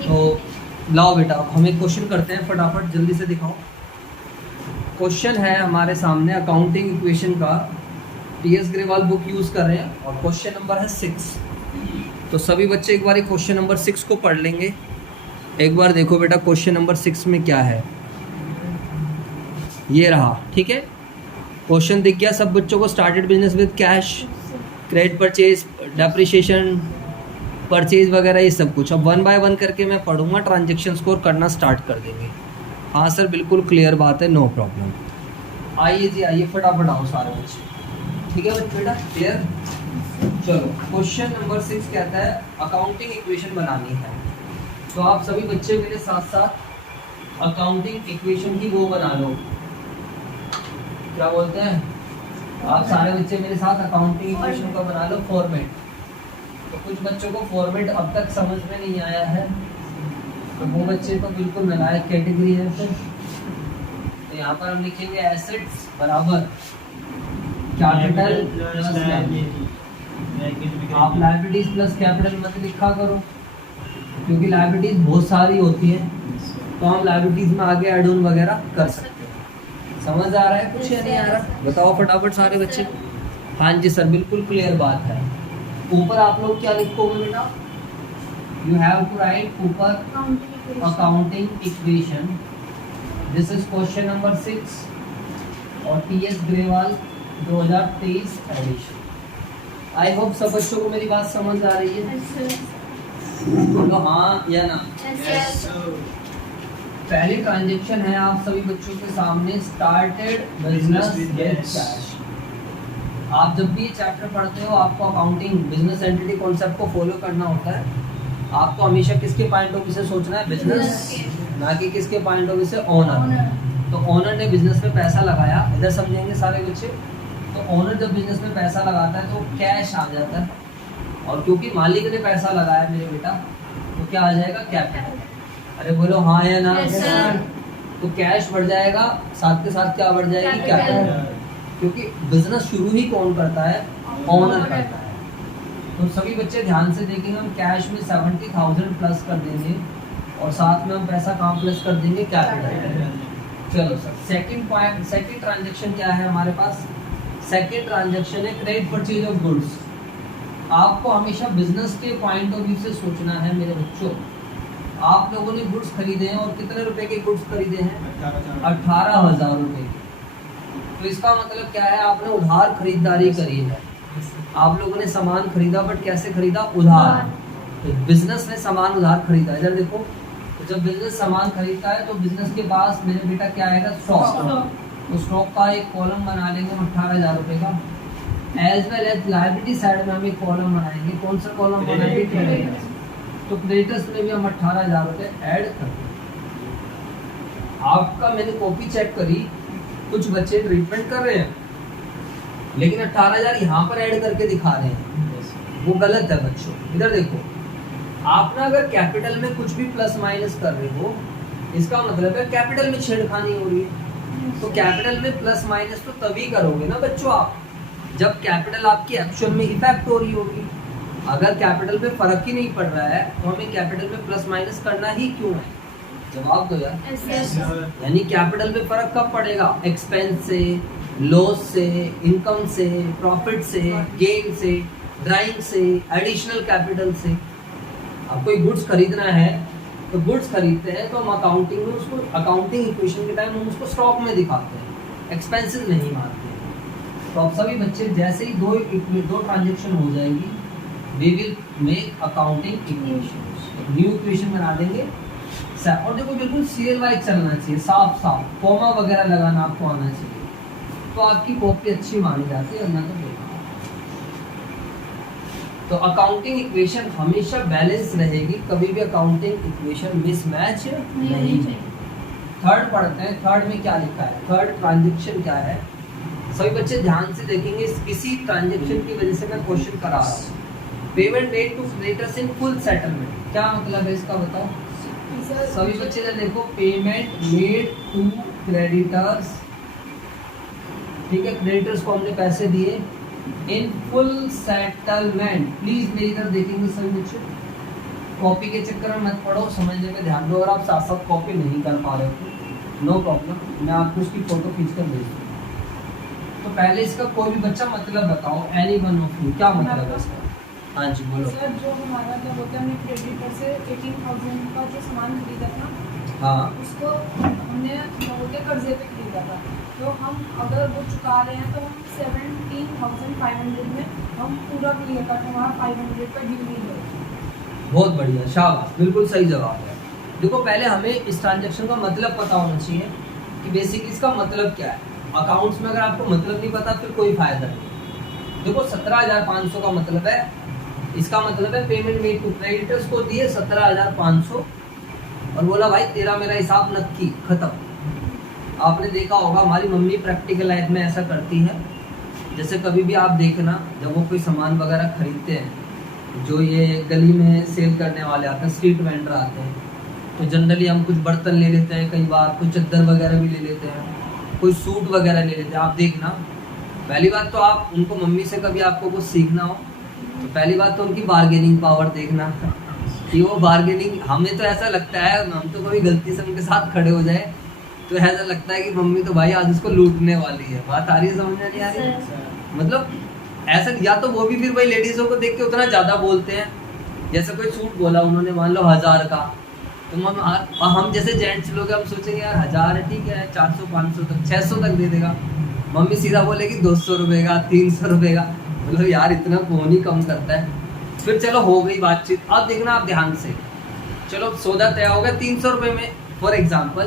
तो लाओ बेटा, अब हम एक क्वेश्चन करते हैं, फटाफट जल्दी से दिखाओ। क्वेश्चन है हमारे सामने अकाउंटिंग इक्वेशन का, टीएस ग्रेवाल बुक यूज़ कर रहे हैं और क्वेश्चन नंबर है 6। तो सभी बच्चे एक बार क्वेश्चन नंबर 6 को पढ़ लेंगे। एक बार देखो बेटा क्वेश्चन नंबर 6 में क्या है, ये रहा। ठीक है, क्वेश्चन दिख गया सब बच्चों को? Started business with cash, credit purchase, depreciation, purchase वगैरह ये सब कुछ। अब 1 बाय 1 करके मैं पढ़ूंगा, ट्रांजेक्शन स्कोर करना स्टार्ट कर देंगे। हाँ सर बिल्कुल क्लियर बात है, नो प्रॉब्लम। आइए जी आइए, फटाफट आओ सारे बच्चे। ठीक है बेटा, क्लियर? चलो क्वेश्चन नंबर 6 कहता है अकाउंटिंग इक्वेशन बनानी है। तो आप सभी बच्चे मेरे साथ साथ अकाउंटिंग इक्वेशन की वो बना लो, क्या बोलते हैं आप सारे बच्चे मेरे साथ अकाउंटिंग इक्वेशन का बना लो फॉर्मेट। तो कुछ बच्चों को फॉर्मेट अब तक समझ में नहीं आया है, तो वो बच्चे तो बिल्कुल नालायक कैटेगरी है। तो यहाँ पर हम लिखेंगे एसेट्स बराबर कैपिटल प्लस लायबिलिटी। आप लायबिलिटीज प्लस कैपिटल मत लिखा करो, क्योंकि लायबिलिटीज बहुत सारी होती हैं, तो हम लायबिलिटीज में आगे एड ऑन वगैरह कर सकते हैं। समझ आ रहा है कुछ या नहीं आ रहा? बताओ फटाफट सारे बच्चे। हाँ जी सर बिल्कुल क्लियर बात है। ऊपर आप लोग क्या लिखोगे बेटा? यू हैव टू राइट ऊपर accounting equation. This is question number 6 और TS Grewal 2023 edition. I hope सब बच्चों को मेरी बात समझ आ रही है। बोलो हाँ या ना। पहली ट्रांजेक्शन है आप सभी बच्चों के सामने, स्टार्टेड बिजनेस विद कैश। आप जब भी ये चैप्टर पढ़ते हो आपको अकाउंटिंग बिजनेस एंटिटी कॉन्सेप्ट को फॉलो करना होता है। आपको हमेशा किसके पॉइंट ऑफ व्यू से सोचना है? बिजनेस, ना कि किसके पॉइंट ऑफ व्यू से? ओनर। तो ओनर ने बिजनेस में पैसा लगाया, इधर समझेंगे सारे बच्चे। तो ओनर जब बिजनेस में पैसा लगाता है तो कैश आ जाता है, और क्योंकि मालिक ने पैसा लगाया मेरे बेटा, तो क्या आ जाएगा? कैपिटल। अरे बोलो हाँ या ना। तो कैश बढ़ जाएगा, साथ के साथ क्या बढ़ जाएगी? कैपिटल। क्योंकि बिजनेस शुरू ही कौन करता है? ओनर करता है। तो सभी बच्चे ध्यान से देखेंगे, हम कैश में 70,000 प्लस कर देंगे और साथ में हम पैसा कहाँ प्लस कर देंगे? कैपिटल। चलो sir second point, second transaction क्या है हमारे पास? सेकंड ट्रांजैक्शन है क्रेडिट परचेज ऑफ गुड्स। आपको हमेशा बिजनेस के पॉइंट ऑफ व्यू से सोचना है मेरे बच्चों। आप लोगों ने गुड्स खरीदे हैं, और कितने रुपए के गुड्स खरीदे हैं? 18,000 रुपए के। तो इसका मतलब क्या है? आपने उधार खरीदारी करी है। आप लोगों ने सामान खरीदा, बट कैसे खरीदा? उधार। तो बिजनेस ने सामान उधार खरीदा। इधर देखो, तो जब बिजनेस सामान खरीदता है तो बिजनेस के पास मेरे बेटा क्या आएगा? स्टॉक। तो स्टॉक का एक कॉलम बना लेंगे 18,000 रुपए का। As well as liability side में हम एक कॉलम बनाएंगे। कौन सा कॉलम बनाएंगे? क्रेडिटर्स। तो क्रेडिटर्स में भी हम 18,000 रुपए ऐड कर देंगे। आपका मैंने कॉपी चेक करी, कुछ बच्चे ट्रीटमेंट कर रहे हैं लेकिन 18,000 यहाँ पर ऐड करके दिखा रहे हैं, वो गलत है बच्चों। इधर देखो, आप ना अगर कैपिटल में कुछ भी प्लस माइनस कर रहे हो, इसका मतलब है कैपिटल में छेड़खानी हो रही है। तो कैपिटल में प्लस माइनस तो तभी करोगे ना बच्चों आप, जब कैपिटल आपकी एक्चुअल में इफेक्ट हो रही होगी। अगर कैपिटल में फर्क ही नहीं पड़ रहा है तो हमें कैपिटल में प्लस माइनस करना ही क्यों है? जवाब दो यार। यानी कैपिटल में फर्क कब पड़ेगा? एक्सपेंस से, लॉस से, इनकम से, प्रॉफिट से, गेन से, ड्राइंग से, एडिशनल कैपिटल से। अब कोई गुड्स खरीदना है तो गुड्स खरीदते हैं तो हम अकाउंटिंग में उसको, अकाउंटिंग इक्वेशन के टाइम हम उसको स्टॉक में दिखाते हैं, एक्सपेंसेस नहीं मारते हैं। तो अब सभी बच्चे जैसे ही दो ट्रांजेक्शन हो जाएगी, we will make accounting equation, new equation बना देंगे। और देखो बिल्कुल सीरियल वाइज चलना चाहिए, साफ साफ, कॉमा वगैरह लगाना आपको आना चाहिए, तो आपकी कॉपी अच्छी मानी जाती है, वरना तो बेकार। तो अकाउंटिंग इक्वेशन हमेशा बैलेंस रहेगी, कभी भी अकाउंटिंग इक्वेशन मिसमैच नहीं है। थर्ड पढ़ते हैं, थर्ड में क्या लिखा है? थर्ड ट्रांजेक्शन क्या है? सभी बच्चे ध्यान से देखेंगे, इसी ट्रांजेक्शन की वजह से मैं क्वेश्चन करा रहा हूँ। Payment made to creditors in full settlement, क्या मतलब है इसका बताओ सभी बच्चे? जरा देखो, पेमेंट मेड टू क्रेडिटर्स, ठीक है, क्रेडिटर्स को हमने पैसे दिए इन फुल सेटलमेंट। प्लीज मेरी तरफ देखेंगे सभी बच्चे, कॉपी के चक्कर में मत पड़ो, समझने में ध्यान दो। अगर आप साथ साथ कॉपी नहीं कर पा रहे हो नो प्रॉब्लम, मैं आपको इसकी फ़ोटो खींच कर भेज दूँ। तो पहले इसका कोई भी बच्चा मतलब बताओ, एनी वन ऑफ यू, क्या मतलब है इसका? हाँ जी बोलो। सर जो हमारा क्या बोलते हैं, हमने क्रेडिटर से 18,000 का जो सामान खरीदा था, हाँ उसको हमने क्या बोलते हैं कर्जे पे खरीदा था, तो हम अगर वो चुका रहे हैं तो हम 17,500 में हम पूरा क्लियर कट हमारा 500 का ड्यू नहीं है। बहुत बढ़िया, शाबाश, बिल्कुल सही जवाब है। देखो पहले हमें इस ट्रांजैक्शन का मतलब पता होना चाहिए कि बेसिकली इसका मतलब क्या है। अकाउंट्स में अगर आपको मतलब नहीं पता फिर कोई फायदा नहीं। देखो 17,500 का मतलब है, इसका मतलब है पेमेंट मेड टू क्रेडिटर्स को दिए 17,500 और बोला भाई तेरा मेरा हिसाब नक्की खत्म। आपने देखा होगा हमारी मम्मी प्रैक्टिकल लाइफ में ऐसा करती है। जैसे कभी भी आप देखना जब वो कोई सामान वगैरह खरीदते हैं, जो ये गली में सेल करने वाले आते हैं, स्ट्रीट वेंडर आते हैं, तो जनरली हम कुछ बर्तन ले लेते हैं, कई बार कुछ चादर वगैरह भी ले लेते हैं, कोई सूट वगैरह ले लेते हैं। आप देखना, पहली बात तो आप उनको मम्मी से कभी आपको कुछ सीखना हो तो पहली बात तो उनकी बार्गेनिंग पावर देखना कि वो बार्गेनिंग, हमें तो ऐसा लगता है, हम तो कभी गलती से उनके साथ खड़े हो जाए तो ऐसा लगता है कि मम्मी तो भाई आज उसको लूटने वाली है। बात आ रही है, समझ नहीं आ रही है? मतलब ऐसा, या तो वो भी फिर भाई लेडीजों को देख के उतना ज्यादा बोलते हैं। जैसे कोई सूट बोला उन्होंने मान लो 1000 का, तो हम जैसे जेंट्स लोग हम सोचेंगे यार 1000 है ठीक है, 400 500 तक 600 तक दे देगा। मम्मी सीधा बोलेगी 200 रुपये का, 300 रुपये का। मतलब यार इतना कौन ही कम करता है। फिर चलो हो गई बातचीत, अब देखना आप ध्यान से, चलो सौदा तय हो गया 300 रुपये में फॉर एग्जाम्पल।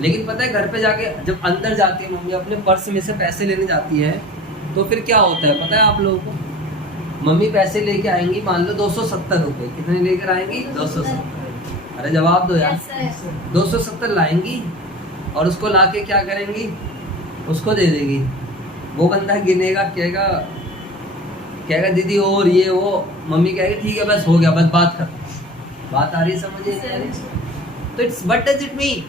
लेकिन पता है घर पे जाके जब अंदर जाती है मम्मी, अपने पर्स में से पैसे लेने जाती है, तो फिर क्या होता है पता है आप लोगों को? मम्मी पैसे लेके आएंगी, मान लो 270 रुपये। कितने लेकर आएंगी? 270। अरे जवाब दो यार। 270 लाएंगी और उसको लाके क्या करेंगी? उसको दे देगी। वो बंदा गिनेगा, कहेगा दीदी और ये वो, मम्मी कहेगी ठीक है बस हो गया, बस बात कर। बात आ रही समझिए? तो it's what does it mean,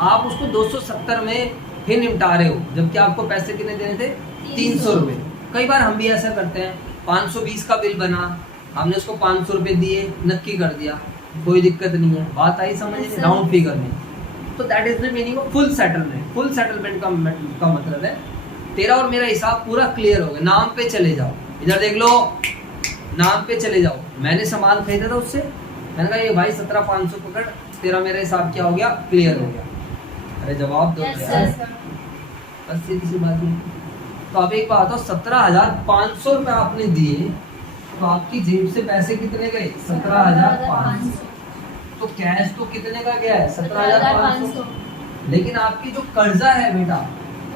आप उसको 270 में ही निपटा रहे हो, जबकि आपको पैसे कितने देने थे? 300 रुपये। कई बार हम भी ऐसा करते हैं, 520 का बिल बना, हमने उसको 500 रुपये दिए, नक्की कर दिया, कोई दिक्कत नहीं है। बात आई समझिए? राउंड फिगर में। तो that is the meaning of full settlement. Full settlement का मतलब है तेरा और मेरा हिसाब पूरा क्लियर हो गया। नाम पे चले जाओ, इधर देख लो, नाम पे चले जाओ। मैंने सामान खरीदा था उससे, मैंने कहा ये भाई 17,500 पकड़, तेरा मेरा हिसाब क्या हो गया? क्लियर हो गया। अरे जवाब दो यार, बस सीधी सी बात नहीं। तो अब एक बात हो, 17,500 रुपये आपने दिए, तो आपकी जेब से पैसे कितने गए? 17,500। तो कैश तो कितने का गया है? 17,500। लेकिन आपकी जो कर्जा है बेटा,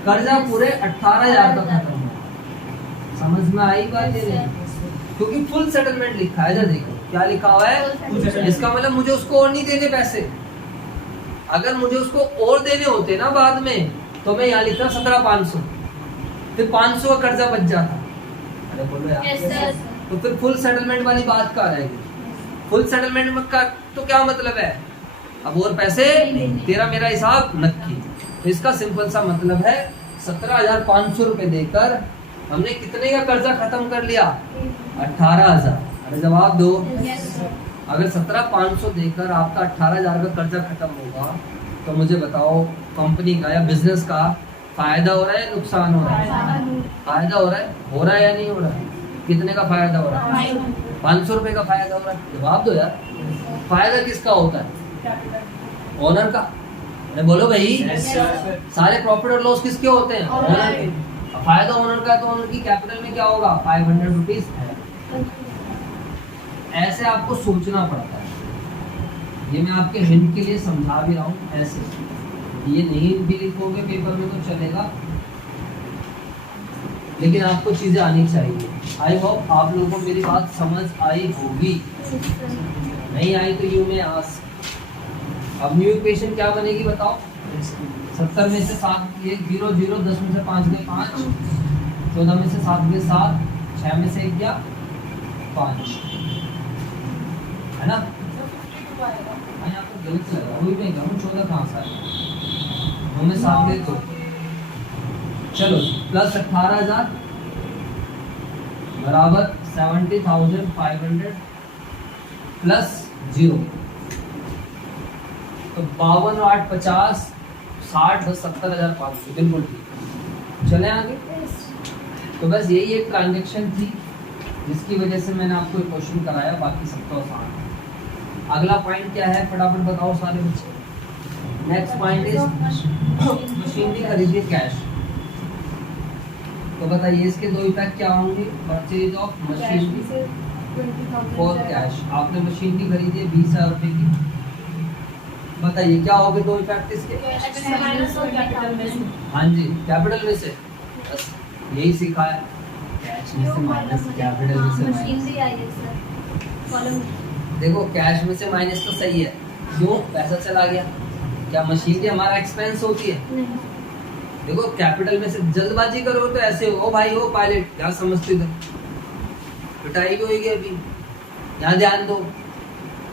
कर्जा पूरे 18,000 का खत्म हुआ। समझ में आई बात? ये क्योंकि फुल सेटलमेंट लिखा है। इधर देखो क्या लिखा हुआ है, इसका मतलब मुझे उसको और नहीं देने पैसे। अगर मुझे उसको और देने होते ना बाद में, तो मैं यहाँ लिखता 17,500, फिर 500 का कर्जा बच जाता। अरे बोलो यार। तो फिर फुल सेटलमेंट वाली बात कहाँ रहेगी? फुल सेटलमेंट का तो क्या मतलब है? अब और पैसे तेरा मेरा हिसाब नक्की। तो इसका सिंपल सा मतलब है 17,500 रुपये देकर हमने कितने का कर्जा खत्म कर लिया? 18,000। अरे जवाब दो। अगर 17,500 देकर आपका 18,000 का कर्जा खत्म होगा, तो मुझे बताओ कंपनी का या बिजनेस का फायदा हो रहा है, नुकसान हो रहा है? फायदा हो रहा है या नहीं हो रहा है? कितने का फायदा हो रहा है? 500 रुपये का फायदा हो रहा है। जवाब दो यार। फायदा किसका होता है? ओनर का। अरे बोलो भाई। सारे प्रॉफिट और लॉस किसके होते हैं? ओनर के। फायदा ओनर का, तो ओनर की कैपिटल में क्या होगा? 500 रुपीज है। ऐसे आपको सोचना पड़ता है। ये मैं आपके हिंट के लिए समझा भी रहा हूँ। ऐसे ये नहीं भी लिखोगे पेपर में तो चलेगा, लेकिन आपको चीजें आनी चाहिए। आई होप आप लोगों को मेरी बात समझ आई होगी। नहीं आई तो यू में आस्क। अब न्यू इक्वेशन क्या बनेगी बताओ? 70 में से 7 ये 0 0, 10 में से 5 गए 5, 14 में से 7 गए 7, 6 में से 1 गया 5, है ना? यहाँ तो गलत लग रहा, वही नहीं कहूँ 14 कहाँ से आया? 2 में 7 गए 2। चलो प्लस 18,000 बराबर 70,500 प्लस 0। तो 52 8 50 60 10 70,500 बिल्कुल ठीक। चले आगे। तो बस यही एक ट्रांजेक्शन थी जिसकी वजह से मैंने आपको एक क्वेश्चन कराया, बाकी सब तो आसान है। अगला पॉइंट क्या है फटाफट बताओ सारे बच्चे। नेक्स्ट पॉइंट इज मशीनरी खरीदिए कैश। तो बताइए इसके दो इफेक्ट क्या होंगे। Purchase of machinery for cash, आपने मशीनरी खरीदी है 20,000 रुपए की। बताइए क्या होंगे दो इफेक्ट इसके। हाँ जी, कैपिटल में से, बस यही सीखा है। कैश में से माइनस, कैपिटल में से माइनस। देखो कैश में से माइनस तो सही है, क्यों पैसा चला गया। क्या मशीनरी हमारा एक्सपेंस होती है? देखो कैपिटल में से जल्दबाजी करो तो ऐसे हो भाई हो पायलट, क्या समझते थे, पिटाई भी होगी अभी। यहाँ ध्यान दो,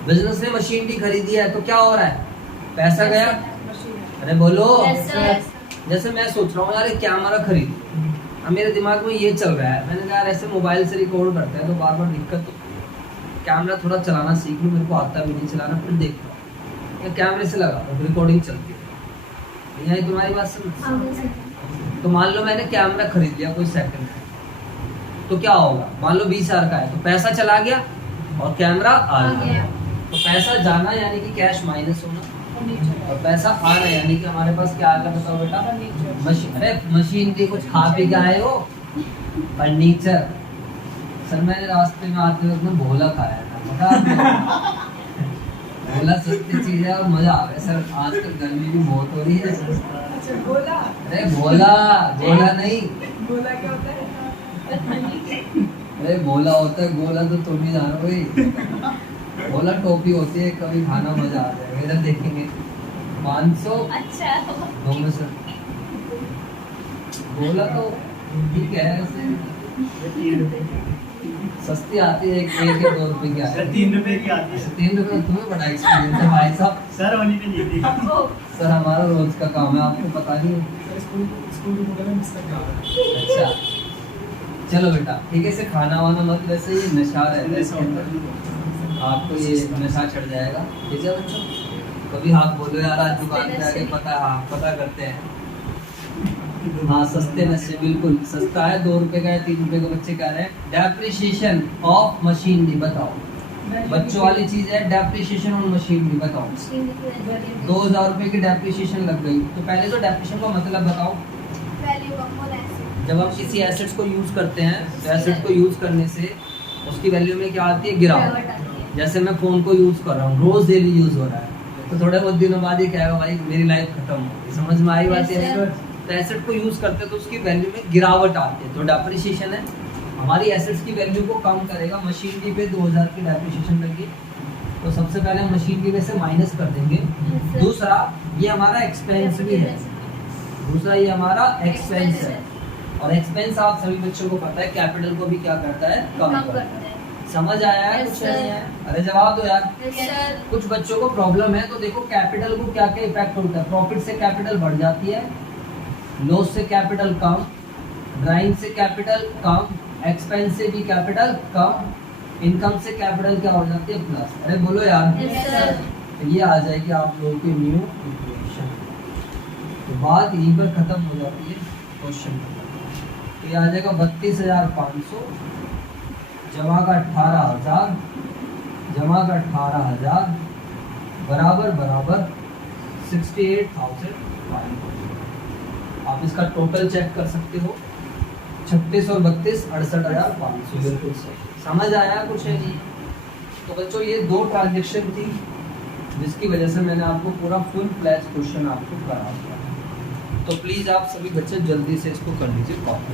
बिजनेस ने मशीनरी खरीदी है तो क्या हो रहा है, पैसा गया। अरे बोलो। जैसे मैं सोच रहा हूँ यार कैमरा खरीद, अब मेरे दिमाग में ये चल रहा है, मैंने कहा यार ऐसे मोबाइल से रिकॉर्ड करते हैं तो बार बार दिक्कत, तो कैमरा थोड़ा चलाना सीख लूँ, मेरे को आता भी नहीं चलाना, फिर देख लो कैमरे से लगा दो रिकॉर्डिंग चलती है। यही तुम्हारी बात समझ। तो मान लो मैंने कैमरा खरीद लिया कोई सेकंड है, तो क्या होगा, मान लो 20,000 का है तो पैसा चला गया और कैमरा आ गया। तो पैसा जाना यानी कि कैश माइनस होना, और पैसा आना यानी कि हमारे पास क्या आ रहा बताओ बेटा। अरे मशीन की कुछ खा पी के आए हो, फर्नीचर। सर मैंने रास्ते में आते वक्त में भोला खाया था, भोला सस्ती चीज है और मजा आ रहा है सर। आजकल गर्मी भी बहुत हो रही है। अच्छा भोला। अरे भोला, भोला नहीं, भोला क्या होता है? अरे भोला होता है, गोला तो तुम ही जानो भाई। भोला टोपी होती है, कभी खाना मजा आ जाएगा, इधर देखेंगे 500। अच्छा दोनों सर, भोला तो ठीक है वैसे, सस्ती आती है, एक 2 रुपए की आती है, 3 रुपए की आती है। 3 रुपए। तुम्हें बड़ा एक्सपीरियंस है भाई साहब। सर वाली ने ली थी। सर हमारा रोज का काम है, आपको पता नहीं है। अच्छा चलो बेटा ठीक है, इसे खाना वाना मत, वैसे ये नशा रहता है इसके अंदर, आपको ये नशा चढ़ जाएगा। ठीक है बच्चों, कभी हाथ बोलो यार आज दुकान पे आके पता करते हैं। हाँ सस्ते नशे, बिल्कुल सस्ता है, 2 रुपए का है, 3 रुपए का। बच्चे कह रहे हैं डेप्रिसिएशन ऑफ मशीनरी, बताओ बच्चों वाली चीज है डेप्रिसिएशन ऑन मशीनरी, बताओ। 2,000 रुपए की डेप्रिसिएशन लग गई, तो पहले तो डेप्रिसिएशन का मतलब बताओ। जब हम किसी एसेट्स को यूज करते हैं तो एसेट्स को यूज करने से उसकी वैल्यू में क्या आती है, गिरावट। जैसे मैं फोन को यूज कर रहा हूँ, रोज डेली यूज हो रहा है, तो थोड़े बहुत दिनों बाद ही क्या है भाई मेरी लाइफ खत्म हो गई। समझ में आई बात है। तो एसेट को यूज करते हैं तो उसकी वैल्यू में गिरावट आती है, तो डेप्रिसिएशन है हमारी एसेट्स की वैल्यू को कम करेगा। मशीनरी पे 2,000 की डेप्रिसिएशन लगी, तो सबसे पहले मशीनरी में से माइनस कर देंगे। दूसरा ये हमारा एक्सपेंस भी है, दूसरा ये हमारा एक्सपेंस है, और एक्सपेंस आप सभी बच्चों को पता है कैपिटल को भी क्या करता है, कम करता है। समझ आया है कुछ नहीं है? अरे जवाब दो यार। कुछ बच्चों को प्रॉब्लम है, तो देखो कैपिटल को क्या क्या इफेक्ट होता है। प्रॉफिट से कैपिटल बढ़ जाती है, लॉस से कैपिटल कम, ड्राइंग से कैपिटल कम, एक्सपेंस से भी कैपिटल कम, इनकम से कैपिटल क्या हो जाती है, प्लस। अरे बोलो यार। तो ये आ जाएगी आप लोगों की न्यू इक्वेशन। तो बात यहीं पर खत्म हो जाती है, क्वेश्चन तो ये आ जाएगा 32,500 जमा का 18,000 जमा का 18,000 बराबर बराबर 68,500। आप इसका टोटल चेक कर सकते हो, 36 और 32 68,500, बिल्कुल सही। समझ आया कुछ है नहीं? तो बच्चों ये 2 ट्रांजेक्शन थी जिसकी वजह से मैंने आपको पूरा फुल फ्लैश क्वेश्चन आपको करा दिया। तो प्लीज़ आप सभी बच्चे जल्दी से इसको कर लीजिए कॉपी।